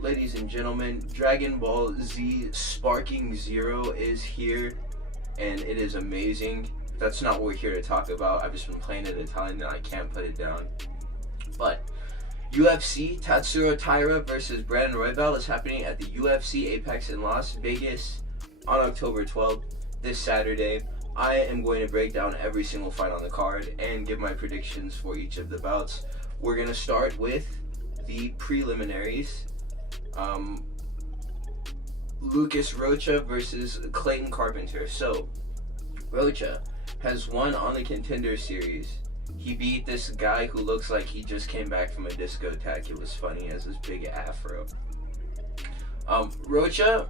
Ladies and gentlemen, Dragon Ball Z Sparking Zero is here, and it is amazing. That's not what we're here to talk about. I've just been playing it a ton, and I can't put it down. But UFC Tatsuro Taira versus Brandon Royval is happening at the UFC Apex in Las Vegas on October 12th, this Saturday. I am going to break down every single fight on the card and give my predictions for each of the bouts. We're going to start with the preliminaries. Lucas Rocha versus Clayton Carpenter. So, Rocha has won on the Contender Series. He beat this guy who looks like he just came back from a discotheque. It was funny, he has this big afro. Rocha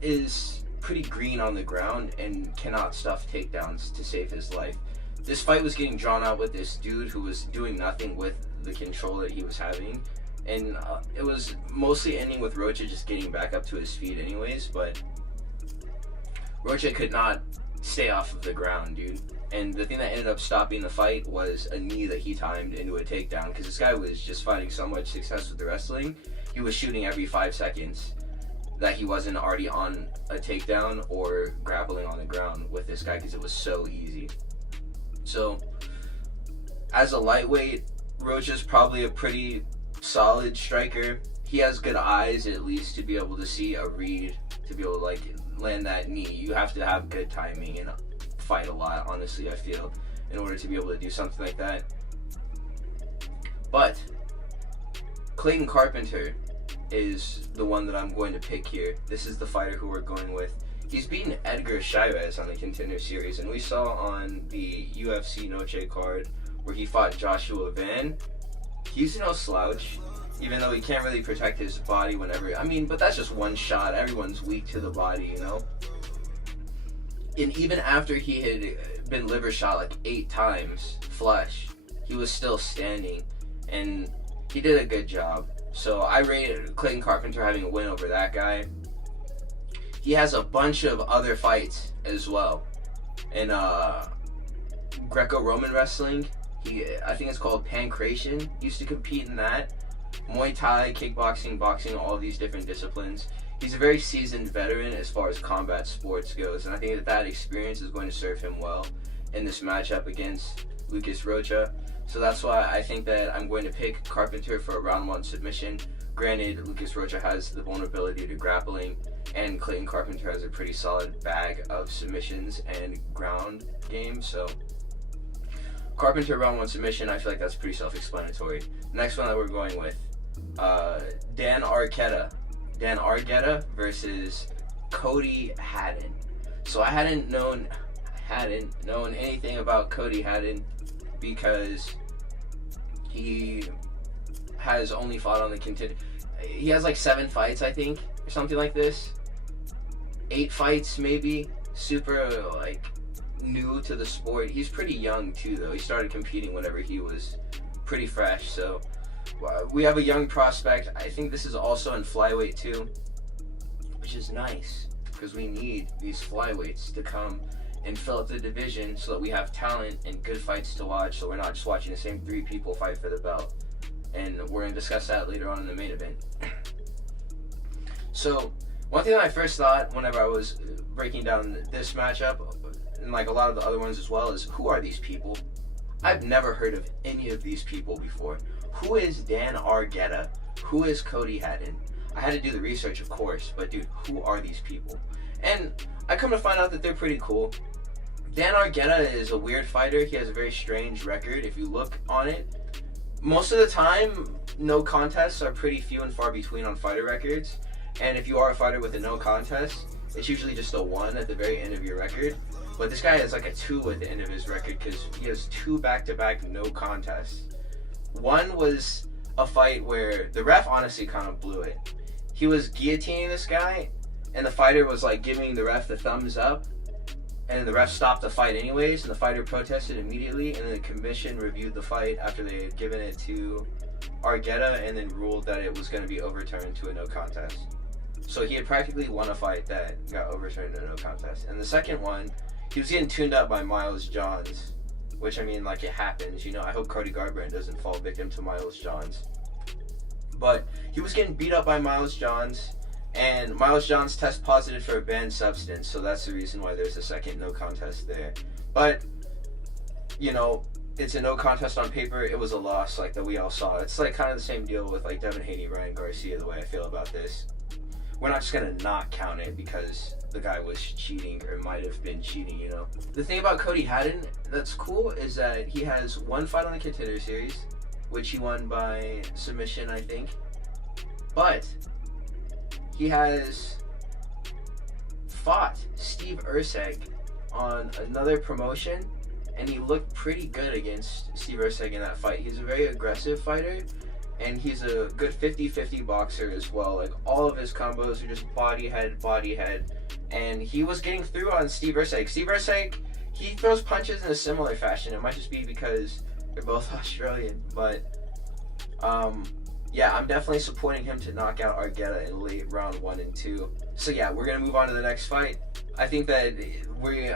is pretty green on the ground and cannot stuff takedowns to save his life. This fight was getting drawn out with this dude who was doing nothing with the control that he was having, and it was mostly ending with Rocha just getting back up to his feet anyways, but Rocha could not stay off of the ground, dude. And the thing that ended up stopping the fight was a knee that he timed into a takedown, because this guy was just finding so much success with the wrestling. He was shooting every 5 seconds that he wasn't already on a takedown or grappling on the ground with this guy, because it was so easy. So, as a lightweight, Rocha's probably a pretty solid striker. He has good eyes, at least, to be able to see a read, to be able to land that knee. You have to have good timing and fight a lot, honestly, I feel, in order to be able to do something like that. But Clayton Carpenter is the one that I'm going to pick here. This is the fighter who we're going with. He's beaten Edgar Chairez on the Contender Series, and we saw on the UFC Noche card where he fought Joshua Van. He's no slouch, even though he can't really protect his body whenever, but that's just one shot. Everyone's weak to the body, you know? And even after he had been liver shot like 8 times, flush, he was still standing, and he did a good job. So I rated Clayton Carpenter having a win over that guy. He has a bunch of other fights as well. In Greco-Roman wrestling, I think it's called Pancration. He used to compete in that. Muay Thai, kickboxing, boxing, all these different disciplines. He's a very seasoned veteran as far as combat sports goes, and I think that experience is going to serve him well in this matchup against Lucas Rocha. So that's why I think that I'm going to pick Carpenter for a round 1 submission. Granted, Lucas Rocha has the vulnerability to grappling, and Clayton Carpenter has a pretty solid bag of submissions and ground game. So Carpenter round 1 submission, I feel like that's pretty self-explanatory. Next one that we're going with, Dan Argueta versus Cody Haddon. So I hadn't known anything about Cody Haddon because he has only fought on the Contender. He has like 7 fights, I think, or something like this. 8 fights maybe. Super new to the sport. He's pretty young too, though. He started competing whenever he was pretty fresh. So we have a young prospect. I think this is also in flyweight too, which is nice because we need these flyweights to come and fill up the division so that we have talent and good fights to watch, so we're not just watching the same 3 people fight for the belt. And we're going to discuss that later on in the main event. So one thing that I first thought whenever I was breaking down this matchup, and like a lot of the other ones as well, is who are these people? I've never heard of any of these people before. Who is Dan Argueta? Who is Cody Haddon? I had to do the research, of course, but dude, who are these people? And I come to find out that they're pretty cool. Dan Argueta is a weird fighter. He has a very strange record. If you look on it, most of the time, no contests are pretty few and far between on fighter records. And if you are a fighter with a no contest, it's usually just a 1 at the very end of your record. But this guy has like a 2 at the end of his record because he has 2 back-to-back no contests. One was a fight where the ref honestly kind of blew it. He was guillotining this guy, and the fighter was like giving the ref the thumbs up, and the ref stopped the fight anyways, and the fighter protested immediately, and then the commission reviewed the fight after they had given it to Argueta and then ruled that it was going to be overturned to a no contest. So he had practically won a fight that got overturned to a no contest. And the second one, he was getting tuned up by Miles Johns, which, it happens, I hope Cody Garbrandt doesn't fall victim to Miles Johns. But he was getting beat up by Miles Johns, and Miles Johns test positive for a banned substance, so that's the reason why there's a second no contest there. But, you know, it's a no contest on paper. It was a loss, like, that we all saw. It's like kind of the same deal with like Devin Haney, Ryan Garcia, the way I feel about this. We're not just gonna not count it because the guy was cheating or might have been cheating, you know. The thing about Cody Haddon that's cool is that he has one fight on the Contender Series, which he won by submission, I think. But he has fought Steve Erceg on another promotion, and he looked pretty good against Steve Erceg in that fight. He's a very aggressive fighter, and he's a good 50-50 boxer as well. Like, all of his combos are just body head, and he was getting through on Steve Erceg. Steve Erceg, he throws punches in a similar fashion. It might just be because they're both Australian, but yeah, I'm definitely supporting him to knock out Argueta in late round 1 and 2. So yeah, we're gonna move on to the next fight. I think that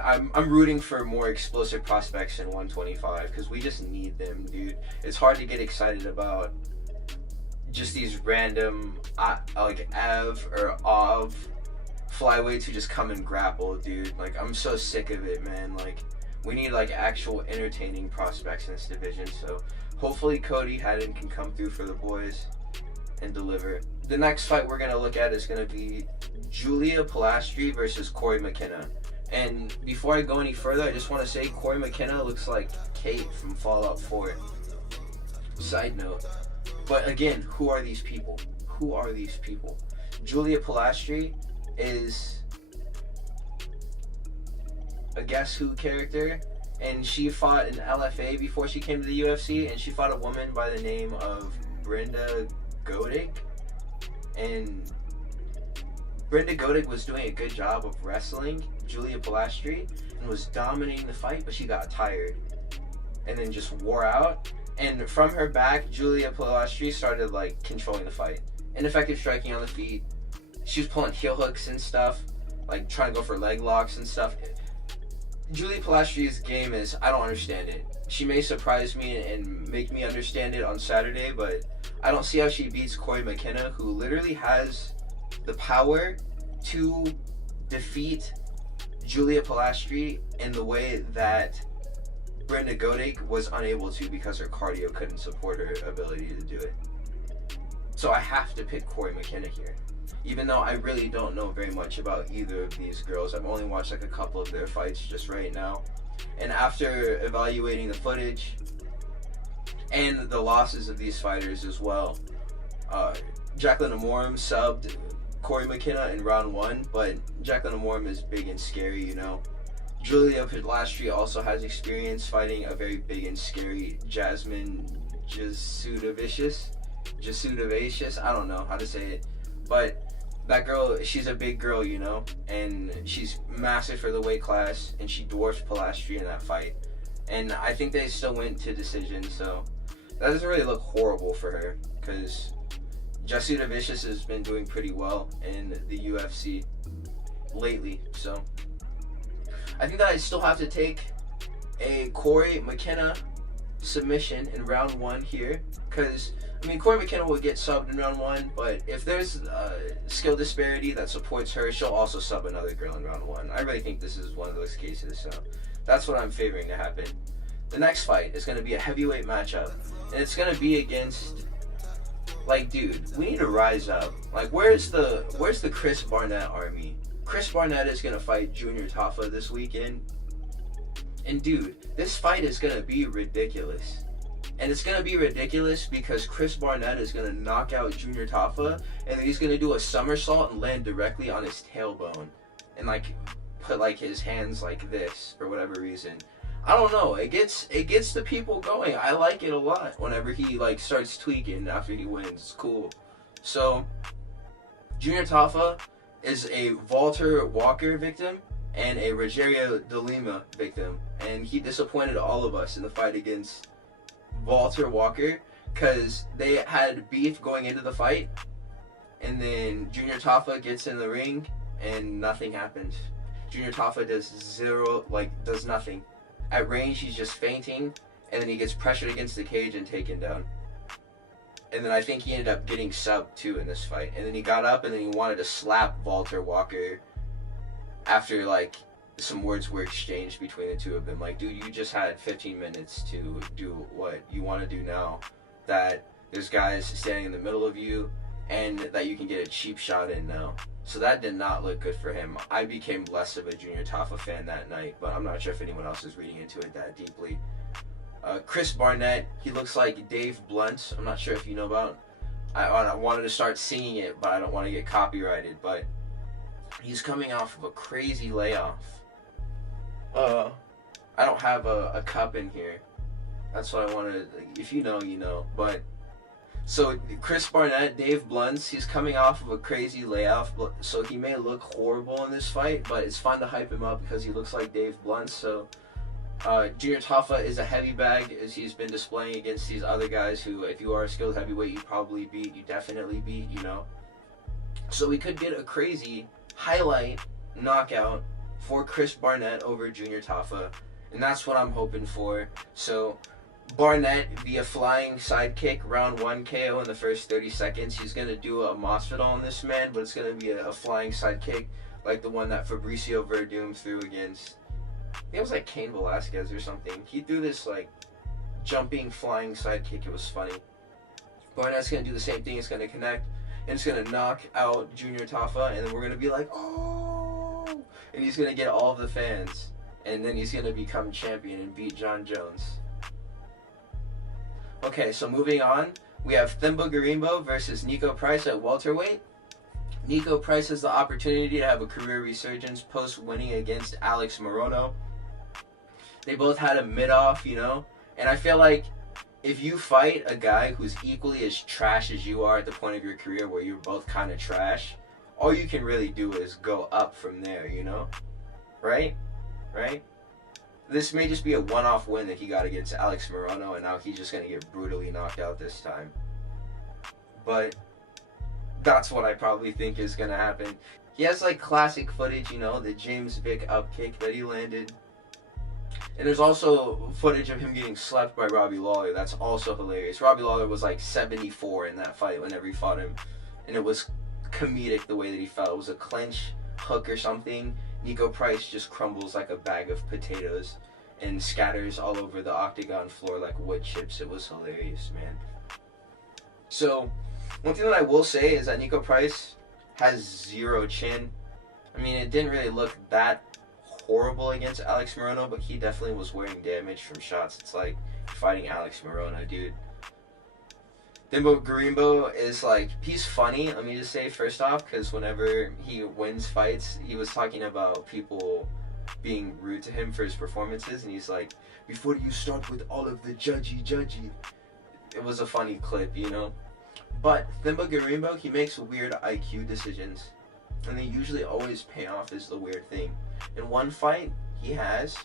I'm rooting for more explosive prospects in 125 because we just need them, dude. It's hard to get excited about just these random like Av or Av flyweights who just come and grapple, dude. Like, I'm so sick of it, man. Like, we need like actual entertaining prospects in this division. So hopefully Cody Haddon can come through for the boys and deliver. The next fight we're going to look at is going to be Julia Pilastri versus Corey McKenna. And before I go any further, I just want to say Corey McKenna looks like Kate from Fallout 4. Side note. But again, who are these people? Who are these people? Julia Pilastri is a Guess Who character, and she fought in LFA before she came to the UFC, and she fought a woman by the name of Brenda Godig, and Brenda Godig was doing a good job of wrestling Julia Pilastri and was dominating the fight, but she got tired and then just wore out, and from her back, Julia Pilastri started like controlling the fight. Ineffective striking on the feet. She was pulling heel hooks and stuff, like trying to go for leg locks and stuff. Julia Pilastri's game is, I don't understand it. She may surprise me and make me understand it on Saturday, but I don't see how she beats Corey McKenna, who literally has the power to defeat Julia Pilastri in the way that Brenda Godig was unable to because her cardio couldn't support her ability to do it. So I have to pick Corey McKenna here. Even though I really don't know very much about either of these girls. I've only watched like a couple of their fights just right now. And after evaluating the footage and the losses of these fighters as well, Jacqueline Amorim subbed Corey McKenna in round 1, but Jacqueline Amorim is big and scary, you know. Julia Pilastri also has experience fighting a very big and scary Jasmine Jasudavicius. I don't know how to say it. But that girl, she's a big girl, you know, and she's massive for the weight class, and she dwarfed Pilastri in that fight. And I think they still went to decision, so that doesn't really look horrible for her, because Jasudavicius has been doing pretty well in the UFC lately, so I think that I still have to take a Corey McKenna submission in round 1 here, because I mean, Corey McKenna will get subbed in round 1, but if there's a skill disparity that supports her, she'll also sub another girl in round 1. I really think this is one of those cases, so that's what I'm favoring to happen. The next fight is going to be a heavyweight matchup, and it's going to be against, like, dude, we need to rise up. Like, where's the Chris Barnett army? Chris Barnett is going to fight Junior Tafa this weekend, and dude, this fight is going to be ridiculous. And it's going to be ridiculous because Chris Barnett is going to knock out Junior Tafa, and then he's going to do a somersault and land directly on his tailbone and like put like his hands like this for whatever reason. I don't know. It gets the people going. I like it a lot whenever he like starts tweaking after he wins. It's cool. So Junior Tafa is a Walter Walker victim and a Rogerio de Lima victim, and he disappointed all of us in the fight against Walter Walker because they had beef going into the fight, and then Junior Tafa gets in the ring and nothing happens. Junior Tafa does nothing. At range, he's just fainting, and then he gets pressured against the cage and taken down. And then I think he ended up getting subbed too in this fight. And then he got up and then he wanted to slap Walter Walker after like some words were exchanged between the two of them. Like, dude, you just had 15 minutes to do what you want to do now. That there's guys standing in the middle of you and that you can get a cheap shot in now. So that did not look good for him. I became less of a Junior Tafa fan that night, but I'm not sure if anyone else is reading into it that deeply. Chris Barnett, he looks like Dave Blunt. I'm not sure if you know about. I wanted to start singing it, but I don't want to get copyrighted. But he's coming off of a crazy layoff. I don't have a cup in here. That's what I wanted. If you know, you know. But so Chris Barnett, Dave Blunt, he's coming off of a crazy layoff. So he may look horrible in this fight, but it's fun to hype him up because he looks like Dave Blunt. So. Junior Tafa is a heavy bag, as he's been displaying against these other guys who, if you are a skilled heavyweight, you probably beat, you definitely beat, you know. So we could get a crazy highlight knockout for Chris Barnett over Junior Tafa, and that's what I'm hoping for. So Barnett via flying sidekick, round 1 KO in the first 30 seconds. He's going to do a Masvidal on this man, but it's going to be a flying sidekick like the one that Fabricio Verdum threw against, I think it was like Cain Velasquez or something. He threw this like jumping, flying sidekick. It was funny. Barnett's going to do the same thing. It's going to connect, and it's going to knock out Junior Tafa, and then we're going to be like, oh! And he's going to get all of the fans, and then he's going to become champion and beat John Jones. Okay, so moving on, we have Thimba Garimbo versus Nico Price at welterweight. Nico Price has the opportunity to have a career resurgence post-winning against Alex Morono. They both had a mid-off, you know, and I feel like if you fight a guy who's equally as trash as you are at the point of your career where you're both kind of trash, all you can really do is go up from there, you know? Right? Right? This may just be a one-off win that he got against Alex Morono, and now he's just going to get brutally knocked out this time. But that's what I probably think is going to happen. He has like classic footage, you know, the James Vick up kick that he landed. And there's also footage of him getting slept by Robbie Lawler. That's also hilarious. Robbie Lawler was like 74 in that fight whenever he fought him. And it was comedic the way that he fell. It was a clinch hook or something. Nico Price just crumbles like a bag of potatoes and scatters all over the octagon floor like wood chips. It was hilarious, man. So one thing that I will say is that Nico Price has zero chin. I mean, it didn't really look that horrible against Alex Morono, but he definitely was wearing damage from shots. It's like fighting Alex Morono, dude. Thimba Garimbo is like, he's funny, let me just say first off, because whenever he wins fights, he was talking about people being rude to him for his performances, and he's like, before you start with all of the judgy. It was a funny clip, you know? But Thimba Garimbo, he makes weird IQ decisions, and they usually always pay off is the weird thing. In one fight he has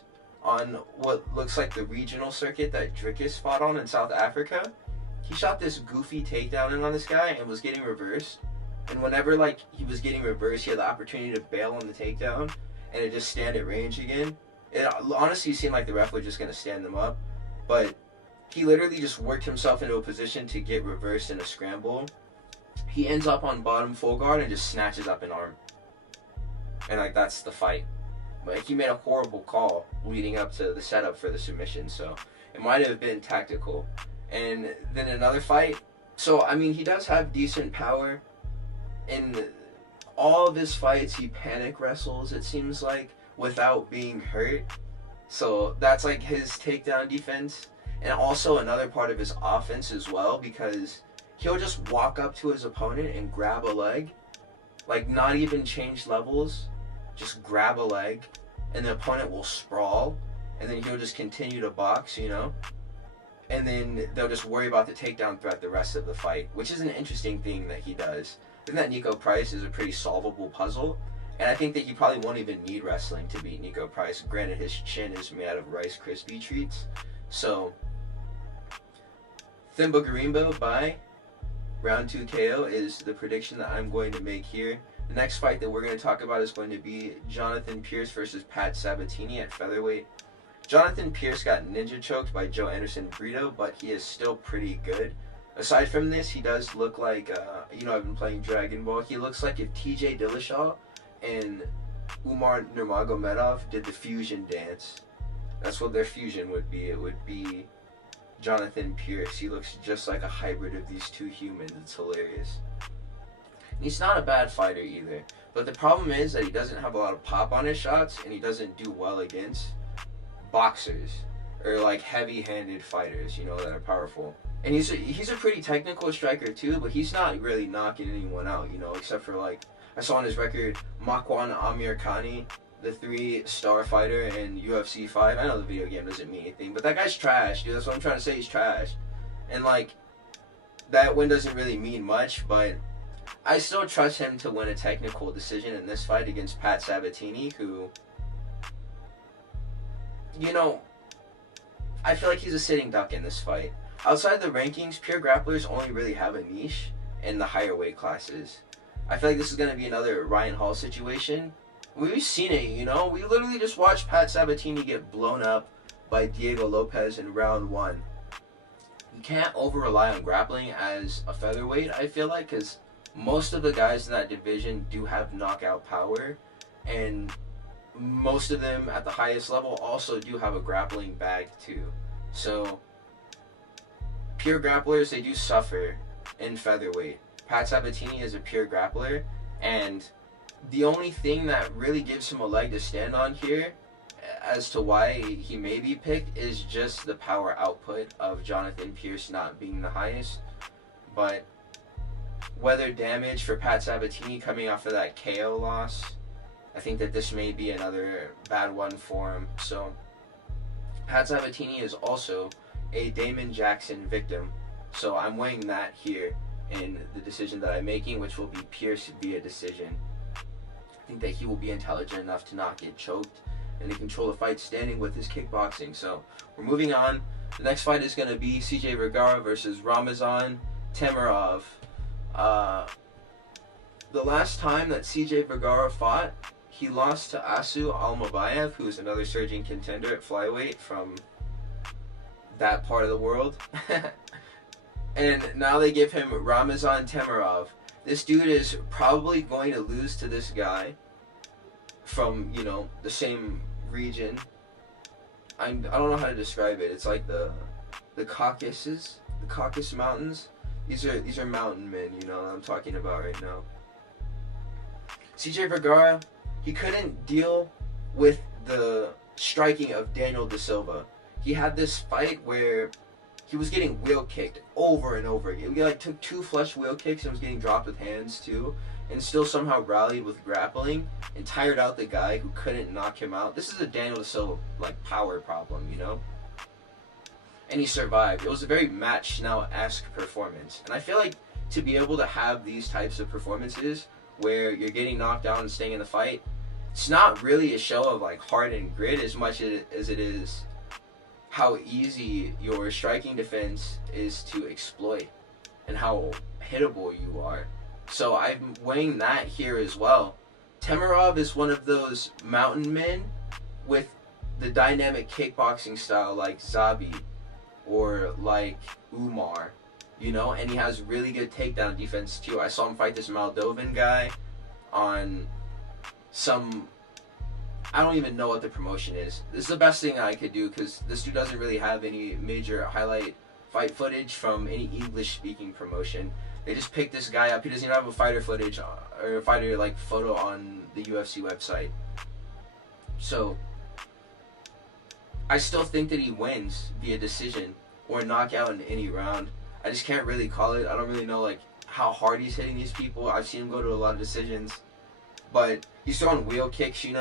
on what looks like the regional circuit that Drickus fought on in South Africa, he shot this goofy takedown in on this guy and was getting reversed. And whenever like he was getting reversed, he had the opportunity to bail on the takedown and it just stand at range again. It honestly seemed like the ref was just going to stand them up, but he literally just worked himself into a position to get reversed in a scramble. He ends up on bottom full guard and just snatches up an arm. And like that's the fight. But he made a horrible call leading up to the setup for the submission, so it might have been tactical. And then another fight. So I mean, he does have decent power. In all of his fights, he panic wrestles, it seems like, without being hurt. So that's like his takedown defense. And also another part of his offense as well, because he'll just walk up to his opponent and grab a leg. Like, not even change levels. Just grab a leg. And the opponent will sprawl. And then he'll just continue to box, you know? And then they'll just worry about the takedown threat the rest of the fight, which is an interesting thing that he does. I think that Nico Price is a pretty solvable puzzle. And I think that he probably won't even need wrestling to beat Nico Price. Granted, his chin is made out of Rice Krispie treats. So Thimba Garimbo by round 2 KO is the prediction that I'm going to make here. The next fight that we're going to talk about is going to be Jonathan Pierce versus Pat Sabatini at featherweight. Jonathan Pierce got ninja choked by Joe Anderson Brito, but he is still pretty good. Aside from this, he does look like, I've been playing Dragon Ball. He looks like if TJ Dillashaw and Umar Nurmagomedov did the fusion dance. That's what their fusion would be. It would be Jonathan Pierce. He looks just like a hybrid of these two humans. It's hilarious. And he's not a bad fighter either. But the problem is that he doesn't have a lot of pop on his shots, and he doesn't do well against boxers or like heavy-handed fighters, that are powerful. And he's a pretty technical striker too, but he's not really knocking anyone out, except for like I saw on his record Makwan Amir Khani, the 3-star fighter in UFC 5. I know the video game doesn't mean anything, but that guy's trash, dude. That's what I'm trying to say. He's trash. And like that win doesn't really mean much, but I still trust him to win a technical decision in this fight against Pat Sabatini, who, I feel like he's a sitting duck in this fight. Outside the rankings, pure grapplers only really have a niche in the higher weight classes. I feel like this is going to be another Ryan Hall situation. We've seen it, We literally just watched Pat Sabatini get blown up by Diego Lopez in round 1. You can't over-rely on grappling as a featherweight, I feel like, because most of the guys in that division do have knockout power, and most of them at the highest level also do have a grappling bag too. So pure grapplers, they do suffer in featherweight. Pat Sabatini is a pure grappler, and the only thing that really gives him a leg to stand on here as to why he may be picked is just the power output of Jonathan Pierce not being the highest. But weather damage for Pat Sabatini coming off of that KO loss, I think that this may be another bad one for him. So Pat Sabatini is also a Damon Jackson victim, so I'm weighing that here in the decision that I'm making, which will be Pierce via decision. I think that he will be intelligent enough to not get choked and to control the fight standing with his kickboxing. So we're moving on. The next fight is going to be CJ Vergara versus Ramazan Temirov. The last time that CJ Vergara fought, he lost to Asu Almabayev, who is another surging contender at flyweight from that part of the world. And now they give him Ramazan Temirov. This dude is probably going to lose to this guy from, the same region. I don't know how to describe it. It's like the Caucasus, the Caucasus Mountains. These are mountain men, that I'm talking about right now. CJ Vergara, he couldn't deal with the striking of Daniel Da Silva. He had this fight where he was getting wheel kicked over and over again. He took 2 flush wheel kicks and was getting dropped with hands too, and still somehow rallied with grappling and tired out the guy who couldn't knock him out. This is a Daniel Da Silva power problem, And he survived. It was a very Matt Schnell-esque performance. And I feel like to be able to have these types of performances where you're getting knocked down and staying in the fight, it's not really a show of heart and grit as much as it is how easy your striking defense is to exploit and how hittable you are. So I'm weighing that here as well. Temirov is one of those mountain men with the dynamic kickboxing style like Zabi or like Umar, and he has really good takedown defense too. I saw him fight this Moldovan guy on some, I don't even know what the promotion is. This is the best thing I could do because this dude doesn't really have any major highlight fight footage from any English-speaking promotion. They just picked this guy up. He doesn't even have a fighter footage or a fighter photo on the UFC website. So I still think that he wins via decision or knockout in any round. I just can't really call it. I don't really know how hard he's hitting these people. I've seen him go to a lot of decisions, but he's throwing wheel kicks. If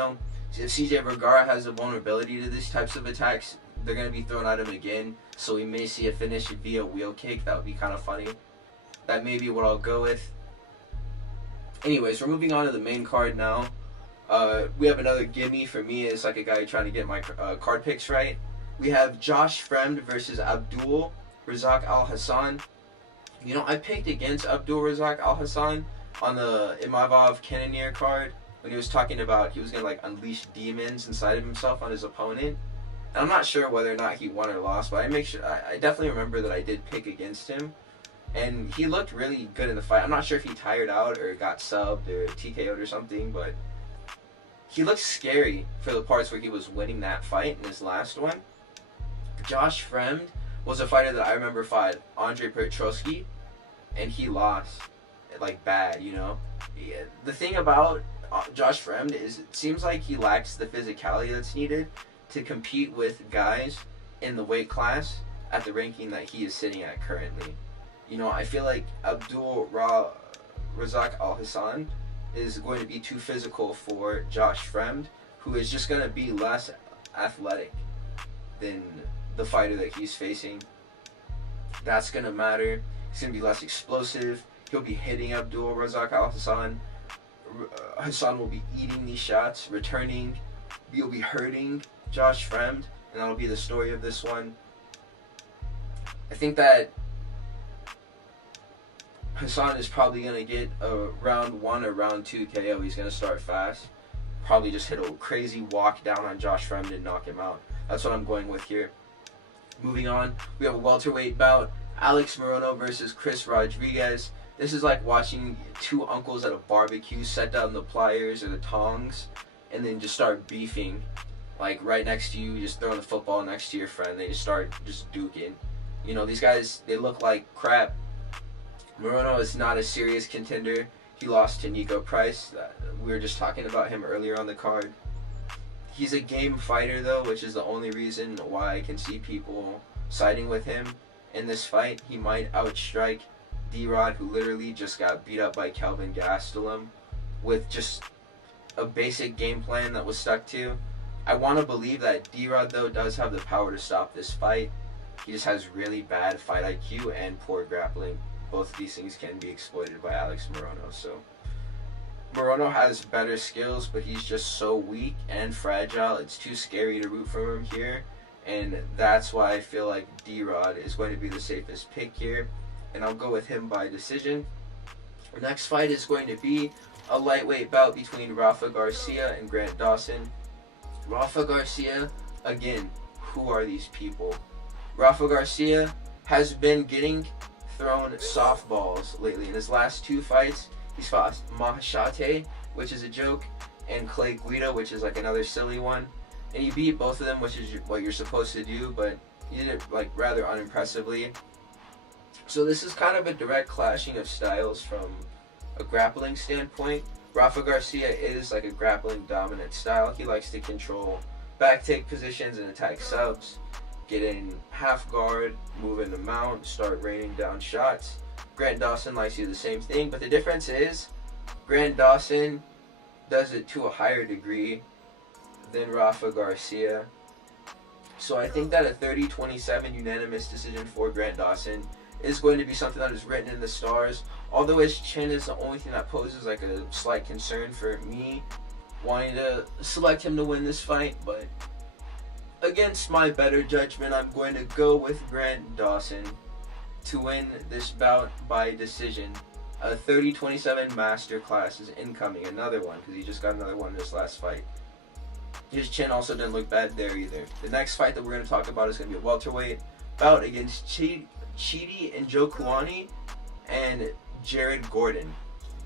CJ Vergara has a vulnerability to these types of attacks, they're going to be thrown at him again. So we may see a finish via wheel kick. That would be kind of funny. That may be what I'll go with. Anyways, we're moving on to the main card now. We have another gimme for me. It's like a guy trying to get my card picks right. We have Josh Fremd versus Abdul Razak Al Hassan. I picked against Abdul Razak Al Hassan on the Imavov Cannonier card when he was talking about he was going to unleash demons inside of himself on his opponent. And I'm not sure whether or not he won or lost, but I definitely remember that I did pick against him. And he looked really good in the fight. I'm not sure if he tired out or got subbed or TKO'd or something, but he looked scary for the parts where he was winning that fight in his last one. Josh Fremd was a fighter that I remember fought Andre Petrosky, and he lost like bad, you know. Yeah, the thing about Josh Fremd is it seems like he lacks the physicality that's needed to compete with guys in the weight class at the ranking that he is sitting at currently. You know, I feel like Abdul Razak Al Hassan is going to be too physical for Josh Fremd, who is just going to be less athletic than the fighter that he's facing. That's going to matter. He's going to be less explosive. He'll be hitting Abdul Razak Al Hassan. Hassan will be eating these shots, returning. You'll be hurting Josh Fremd, and that'll be the story of this one. I think that Hassan is probably going to get a round 1 or round 2 KO. He's going to start fast. Probably just hit a crazy walk down on Josh Fremd and knock him out. That's what I'm going with here. Moving on, we have a welterweight bout. Alex Morono versus Chris Rodriguez. This is like watching two uncles at a barbecue set down the pliers or the tongs and then just start beefing. Like right next to you, just throwing the football next to your friend. They just start just duking. You know, these guys, they look like crap. Morono is not a serious contender. He lost to Nico Price. We were just talking about him earlier on the card. He's a game fighter though, which is the only reason why I can see people siding with him in this fight. He might outstrike D-Rod, who literally just got beat up by Kelvin Gastelum with just a basic game plan that was stuck to. I want to believe that D-Rod though does have the power to stop this fight. He just has really bad fight IQ and poor grappling. Both of these things can be exploited by Alex Morono. So Morono has better skills, but he's just so weak and fragile. It's too scary to root for him here, and that's why I feel like D-Rod is going to be the safest pick here, and I'll go with him by decision. The next fight is going to be a lightweight bout between Rafa Garcia and Grant Dawson. Rafa Garcia, again, who are these people? Rafa Garcia has been getting thrown softballs lately. In his last 2 fights, he's fought Mahashate, which is a joke, and Clay Guida, which is like another silly one. And he beat both of them, which is what you're supposed to do, but he did it like rather unimpressively. So this is kind of a direct clashing of styles from a grappling standpoint. Rafa Garcia is like a grappling dominant style. He likes to control back take positions and attack subs, get in half guard, move in the mount, start raining down shots. Grant Dawson likes to do the same thing, but the difference is Grant Dawson does it to a higher degree than Rafa Garcia. So I think that a 30-27 unanimous decision for Grant Dawson is going to be something that is written in the stars. Although his chin is the only thing that poses like a slight concern for me wanting to select him to win this fight, but against my better judgment, I'm going to go with Grant Dawson to win this bout by decision. A 30-27 masterclass is incoming, another one, because he just got another one in this last fight. His chin also didn't look bad there either. The next fight that we're going to talk about is going to be a welterweight bout against Chidi Njokuani and Jared Gordon.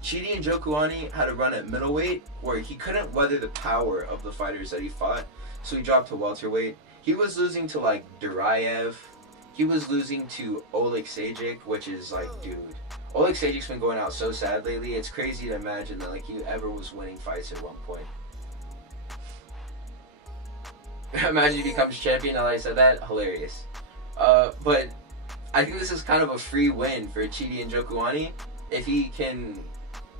Chidi Njokuani had a run at middleweight where he couldn't weather the power of the fighters that he fought, so he dropped to welterweight. He was losing to like Duraev. He was losing to Oleg Sajic, which is like, dude. Oleg Sajic's been going out so sad lately. It's crazy to imagine that like he ever was winning fights at one point. Imagine he becomes champion. Now that I said that, hilarious. But I think this is kind of a free win for Chidi Njokuani if he can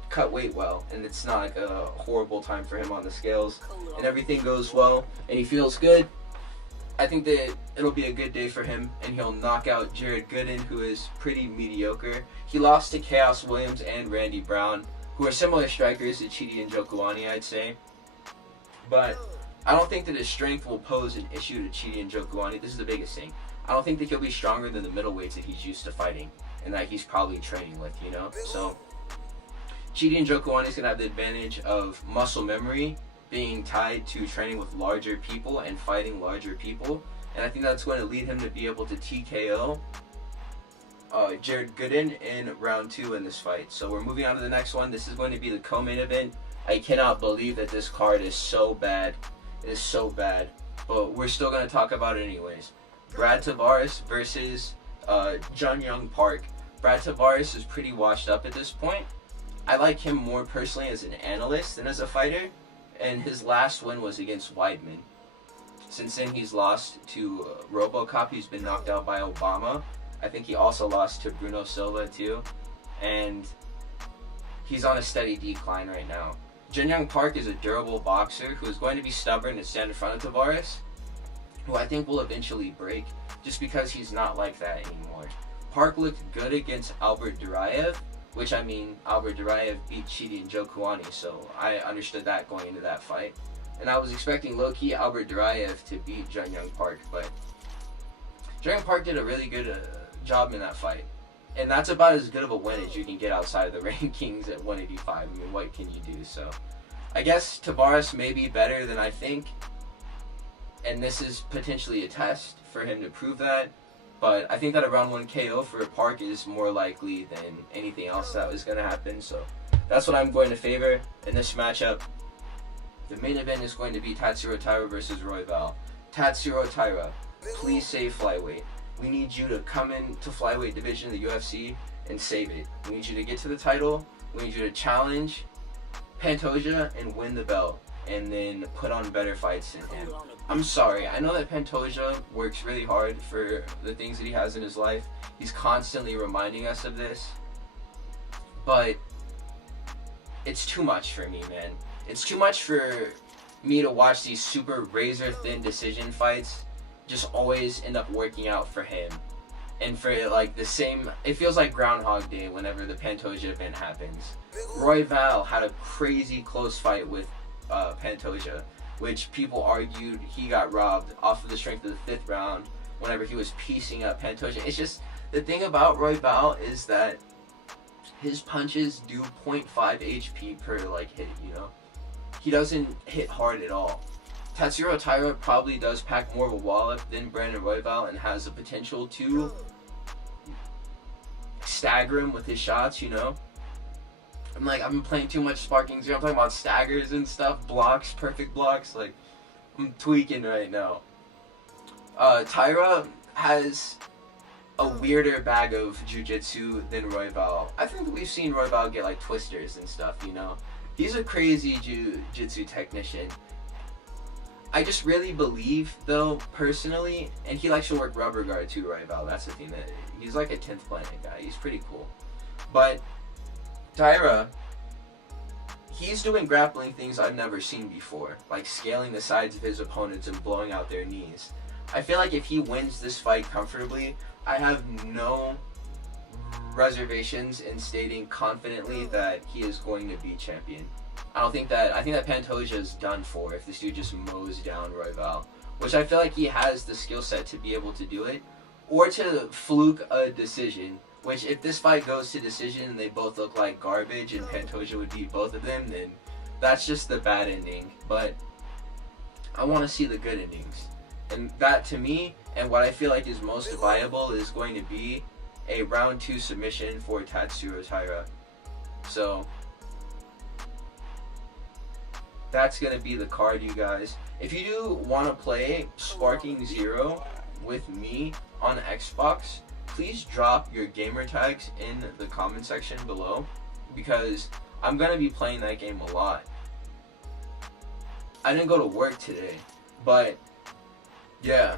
cut weight well, and it's not like a horrible time for him on the scales, and everything goes well, and he feels good. I think that it'll be a good day for him, and he'll knock out Jared Gooden, who is pretty mediocre. He lost to Chaos Williams and Randy Brown, who are similar strikers to Chidi Njokuani, I'd say. But I don't think that his strength will pose an issue to Chidi Njokuani. This is the biggest thing. I don't think that he'll be stronger than the middleweights that he's used to fighting, and that he's probably training with, you know? So Chidi Njokuani is going to have the advantage of muscle memory, being tied to training with larger people and fighting larger people, and I think that's going to lead him to be able to TKO Jared Gooden in round 2 in this fight. So we're moving on to the next one. This is going to be the co-main event. I cannot believe that this card is so bad. It is so bad. But we're still going to talk about it anyways. Brad Tavares versus Jun Young Park. Brad Tavares is pretty washed up at this point. I like him more personally as an analyst than as a fighter. And his last win was against Weidman. Since then, he's lost to RoboCop. He's been knocked out by Obama. I think he also lost to Bruno Silva too. And he's on a steady decline right now. Jun Young Park is a durable boxer who is going to be stubborn and stand in front of Tavares, who I think will eventually break just because he's not like that anymore. Park looked good against Albert Duraev, which I mean, Albert Duraev beat Chidi and Joe Kuani, so I understood that going into that fight. And I was expecting low-key Albert Duraev to beat Jun Young Park, but Jun Young Park did a really good job in that fight. And that's about as good of a win as you can get outside of the rankings at 185. I mean, what can you do? So I guess Tavares may be better than I think. And this is potentially a test for him to prove that. But I think that a round 1 KO for Park is more likely than anything else that was going to happen. So that's what I'm going to favor in this matchup. The main event is going to be Tatsuro Taira versus Royval. Tatsuro Taira, please save flyweight. We need you to come into flyweight division of the UFC and save it. We need you to get to the title. We need you to challenge Pantoja and win the belt, and then put on better fights than him. I'm sorry. I know that Pantoja works really hard for the things that he has in his life. He's constantly reminding us of this. But it's too much for me, man. It's too much for me to watch these super razor-thin decision fights just always end up working out for him. And for like the same, it feels like Groundhog Day whenever the Pantoja event happens. Royval had a crazy close fight with Pantoja, which people argued he got robbed off of the strength of the 5th round whenever he was piecing up Pantoja. It's just, the thing about Royval is that his punches do 0.5 HP per like hit, you know? He doesn't hit hard at all. Tatsuro Taira probably does pack more of a wallop than Brandon Royval and has the potential to stagger him with his shots, you know? I've been playing too much Sparking Zero. I'm talking about staggers and stuff, blocks, perfect blocks. Like, I'm tweaking right now. Taira has a weirder bag of jiu-jitsu than Royval. I think that we've seen Royval get like twisters and stuff, you know? He's a crazy jiu-jitsu technician. I just really believe, though, personally, and he likes to work rubber guard too, Royval. That's the thing, that he's like a 10th planet guy. He's pretty cool. But Taira, he's doing grappling things I've never seen before, like scaling the sides of his opponents and blowing out their knees. I feel like if he wins this fight comfortably, I have no reservations in stating confidently that he is going to be champion. I think that Pantoja is done for if this dude just mows down Royval, which I feel like he has the skill set to be able to do it, or to fluke a decision, which if this fight goes to decision and they both look like garbage and Pantoja would beat both of them, then that's just the bad ending. But I want to see the good endings. And that, to me, and what I feel like is most viable, is going to be a round 2 submission for Tatsuro Taira. So that's going to be the card, you guys. If you do want to play Sparking Zero with me on Xbox, please drop your gamer tags in the comment section below, because I'm going to be playing that game a lot. I didn't go to work today, but yeah,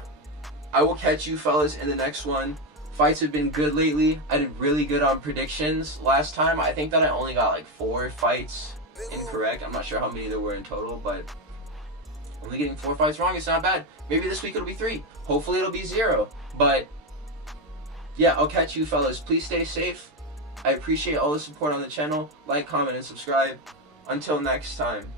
I will catch you fellas in the next one. Fights have been good lately. I did really good on predictions last time. I think that I only got like 4 fights incorrect. I'm not sure how many there were in total, but only getting 4 fights wrong, it's not bad. Maybe this week it'll be 3. Hopefully it'll be 0. But yeah, I'll catch you fellas. Please stay safe. I appreciate all the support on the channel. Like, comment, and subscribe. Until next time.